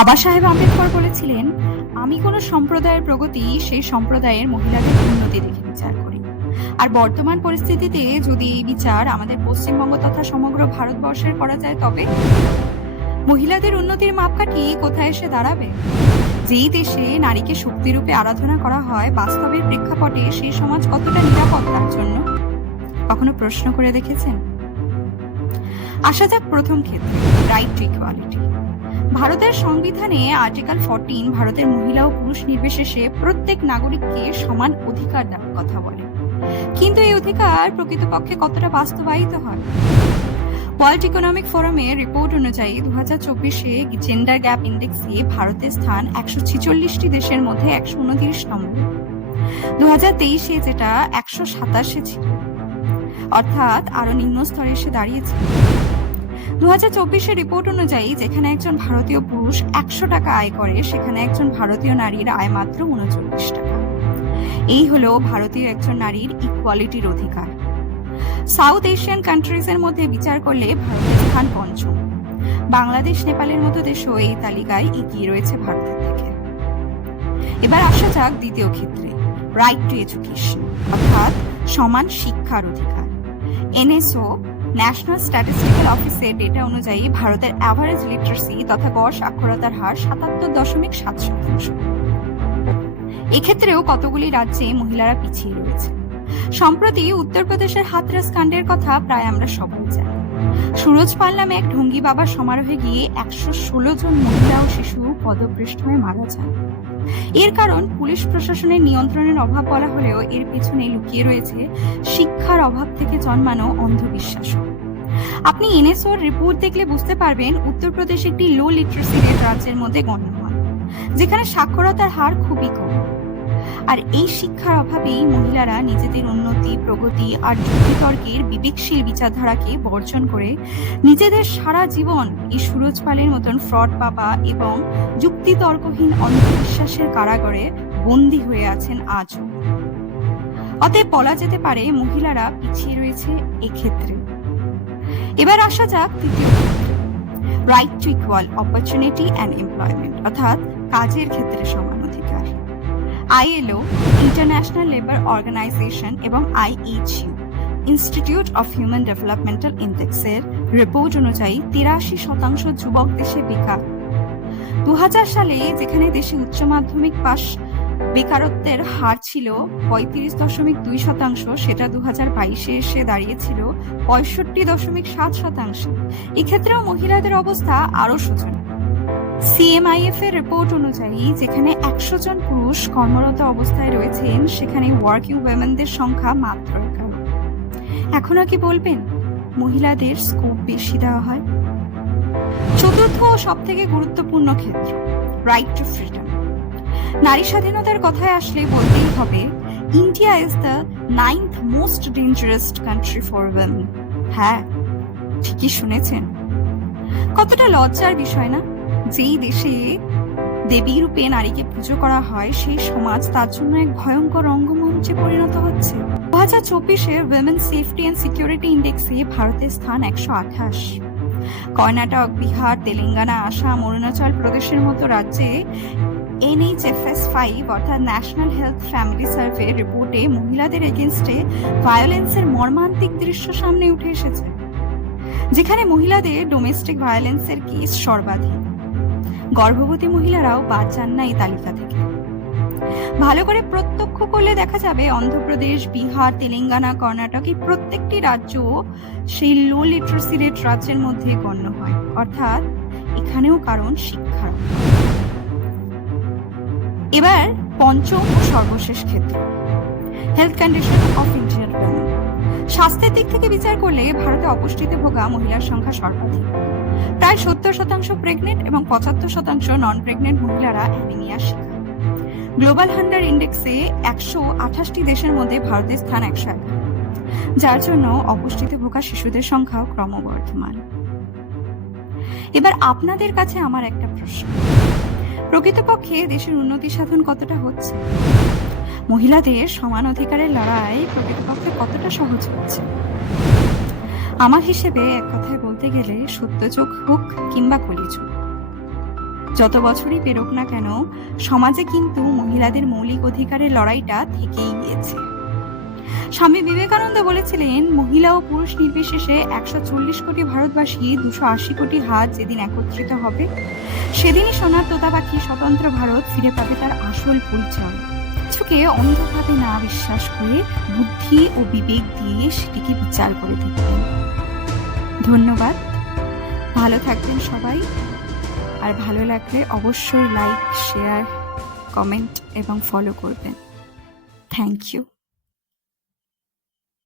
বাবা সাহেব আম্বেদকর বলেছিলেন, আমি কোন সম্প্রদায়ের প্রগতি সেই সম্প্রদায়ের মহিলাদের উন্নতি দেখে বিচার করি। আর বর্তমান পরিস্থিতিতে যদি এই বিচার আমাদের পশ্চিমবঙ্গ তথা সমগ্র ভারতবর্ষের করা যায়, তবে মহিলাদের উন্নতির মাপকাঠি কোথায় এসে দাঁড়াবে? যেই দেশে নারীকে শক্তিরূপে আরাধনা করা হয়, বাস্তবের প্রেক্ষাপটে সেই সমাজ কতটা নিরাপদ তার জন্য? কখনো প্রশ্ন করে দেখেছেন? আসা যাক প্রথম ক্ষেত্রে রাইট টু ইকুয়ালিটি ভারতের সংবিধানে আর্টিকেল ফোরটিন ভারতের মহিলা ও পুরুষ নির্বিশেষে প্রত্যেক নাগরিককে সমান অধিকার দেওয়ার কথা বলে। কিন্তু এই অধিকার প্রকৃতপক্ষে কতটা বাস্তবায়িত হয়? ওয়ার্ল্ড ইকোনমিক ফোরামের রিপোর্ট অনুযায়ী দু হাজার চব্বিশে জেন্ডার গ্যাপ ইন্ডেক্সে ভারতের স্থান একশো ছিচল্লিশটি দেশের মধ্যে একশো উনত্রিশ নম্বর। দু হাজার তেইশে যেটা একশো সাতাশে ছিল। অর্থাৎ আরও নিম্ন স্তরে এসে দাঁড়িয়েছে। দু হাজার চব্বিশের রিপোর্ট অনুযায়ী যেখানে একজন ভারতীয় পুরুষ একশো টাকা আয় করে, সেখানে একজন ভারতীয় নারীর আয় মাত্র উনচল্লিশ টাকা। এই হলো ভারতীয় একজন নারীর ইকুয়ালিটির অধিকার। সাউথ এশিয়ান কান্ট্রিজের মধ্যে বিচার করলে ভারতের স্থান পঞ্চম। বাংলাদেশ, নেপালের মতো দেশও এই তালিকায় এগিয়ে রয়েছে ভারতের থেকে এবার আসা যাক দ্বিতীয় ক্ষেত্রে। রাইট টু এডুকেশন অর্থাৎ সমান শিক্ষার অধিকার। এনএসও ন্যাশনাল স্ট্যাটিস্টিক্যাল অফিসের ডেটা অনুযায়ী ভারতের অ্যাভারেজ লিটারেসি তথা গড় সাক্ষরতার হার সাতাত্তর দশমিক সাত শতাংশ। এক্ষেত্রেও কতগুলি রাজ্যে মহিলারা পিছিয়ে রয়েছে? সম্প্রতি উত্তরপ্রদেশের হাতরাস কাণ্ডের কথা প্রায় আমরা সবাই জানি। সুরজ পাল নামে এক ঢঙ্গি বাবার সমারোহে গিয়ে একশো ষোলো জন মহিলা ও শিশু পদপৃষ্ঠ হয়ে মারা যায় এর কারণ পুলিশ প্রশাসনের নিয়ন্ত্রণের অভাব বলা হলেও এর পেছনে লুকিয়ে রয়েছে শিক্ষার অভাব থেকে জন্মানো অন্ধবিশ্বাস আপনি এনএসওর রিপোর্ট দেখলে বুঝতে পারবেন উত্তরপ্রদেশ একটি লো লিটারেসি রেট রাজ্যের মধ্যে গণ্য হয়, যেখানে সাক্ষরতার হার খুবই কম। আর এই শিক্ষার অভাবেই মহিলারা নিজেদের উন্নতি, প্রগতি আর যুক্তিতর্কের বিবেকশীল বিচারধারাকে বর্জন করে নিজেদের সারা জীবন এই সুরজ পালের মতন ফ্রড পাপা এবং যুক্তিতর্কহীন অন্ধবিশ্বাসের কারাগারে বন্দী হয়ে আছেন আজও। অতএব বলা যেতে পারে মহিলারা পিছিয়ে রয়েছে এক্ষেত্রে। এবার আসা যাক তৃতীয় right to equal opportunity and employment অর্থাৎ কাজের ক্ষেত্রে সমান অধিকার। আইএলও ইন্টারন্যাশনাল লেবার অর্গানাইজেশন এবং IHU institute of human developmental ইন্ডেক্সের report অনুযায়ী তিরাশি শতাংশ যুবক দেশে বেকার। দু হাজার সালে যেখানে দেশে উচ্চ মাধ্যমিক পাশ বেকারত্বের হার ছিল পঁয়ত্রিশ দশমিক দুই শতাংশ, সেটা দু হাজার বাইশে এসে দাঁড়িয়েছিল পঁয়ষট্টি দশমিক সাত শতাংশ। এক্ষেত্রেও মহিলাদের অবস্থা আরও শোচনীয়। সিএমআইএফ এর রিপোর্ট অনুযায়ী যেখানে একশো জন পুরুষ কর্মরত অবস্থায় রয়েছেন, সেখানে ওয়ার্কিং উইমেনদের সংখ্যা মাত্র এগারো এখনও কি বলবেন? মহিলাদের স্কোপ বেশি দেওয়া হয়? চতুর্থ ও সব থেকে গুরুত্বপূর্ণ ক্ষেত্র রাইট টু ফ্রিডম নারী স্বাধীনতার কথায় আসলে বলতেই হবে India is the ninth most dangerous country for women হ্যাঁ ঠিকই শুনেছেন। কতটা লজ্জার বিষয় না? যেই দেশে দেবী রূপে নারীকে পুজো করা হয়, সেই সমাজ তার জন্য এক ভয়ঙ্কর রঙ্গমঞ্চে পরিণত হচ্ছে। দু হাজার চব্বিশে উইমেন সেফটি অ্যান্ড সিকিউরিটি ইন্ডেক্সে ভারতের স্থান একশো আঠাশ। কর্ণাটক, বিহার, তেলেঙ্গানা, আসাম, অরুণাচল প্রদেশের মতো রাজ্যে এনএইচএফএস ফাইভ অর্থাৎ ন্যাশনাল হেলথ ফ্যামিলি সার্ভে রিপোর্টে মহিলাদের এগেনস্টে ভায়োলেন্সের মর্মান্তিক দৃশ্য সামনে উঠে এসেছে, যেখানে মহিলাদের ডোমেস্টিক ভায়োলেন্সের কেস সর্বাধিক। গর্ভবতী মহিলারাও বাদ যান না এই তালিকা থেকে। ভালো করে প্রত্যক্ষ করলে দেখা যাবে অন্ধ্রপ্রদেশ, বিহার, তেলেঙ্গানা, কর্ণাটক এই প্রত্যেকটি রাজ্য সেই লো লিটারেসি রেট রাজ্যের মধ্যে গণ্য হয়। অর্থাৎ এখানেও কারণ শিক্ষার এবার পঞ্চম ও সর্বশেষ ক্ষেত্র। হেলথ কন্ডিশন অফ ইন্ডিয়ান স্বাস্থ্যের দিক থেকে বিচার করলে ভারতে অপুষ্টিতে ভোগা মহিলার সংখ্যা সর্বাধিক। প্রায় সত্তর শতাংশ প্রেগনেন্ট এবং পঁচাত্তর শতাংশ নন প্রেগনেন্ট মহিলারা অ্যানিমিয়ার শিকার গ্লোবাল হান্ডার ইন্ডেক্সে একশো আঠাশটি দেশের মধ্যে ভারতের স্থান একশো এক। যার জন্য অপুষ্টিতে ভোগা শিশুদের সংখ্যাও ক্রমবর্ধমান। এবার আপনাদের কাছে আমার একটা প্রশ্ন। প্রকৃতপক্ষে দেশের উন্নতি সাধন কতটা হচ্ছে? মহিলাদের সমান অধিকারের লড়াই প্রকৃতপক্ষে কতটা সহজ হচ্ছে? আমার হিসেবে এক কথায় বলতে গেলে সত্যযুগ হোক কিংবা কলিযুগ যত বছরই পেরোক না কেন, সমাজে কিন্তু মহিলাদের মৌলিক অধিকারের লড়াইটা থেকেই গিয়েছে। স্বামী বিবেকানন্দ বলেছিলেন, মহিলা ও পুরুষ নির্বিশেষে একশো চল্লিশ কোটি ভারতবাসী দুশো আশি কোটি হাত যেদিন একত্রিত হবে, সেদিনই সোনার তোতা পাখি স্বতন্ত্র ভারত ফিরে পাবে তার আসল পরিচয়। কিছুকে অন্ধভাবে না বিশ্বাস করে বুদ্ধি ও বিবেক দিয়ে সেটিকে বিচার করে দেখবেন। ধন্যবাদ। ভালো থাকবেন সবাই। আর ভালো লাগলে অবশ্যই লাইক, শেয়ার, কমেন্ট এবং ফলো করবেন। Thank you.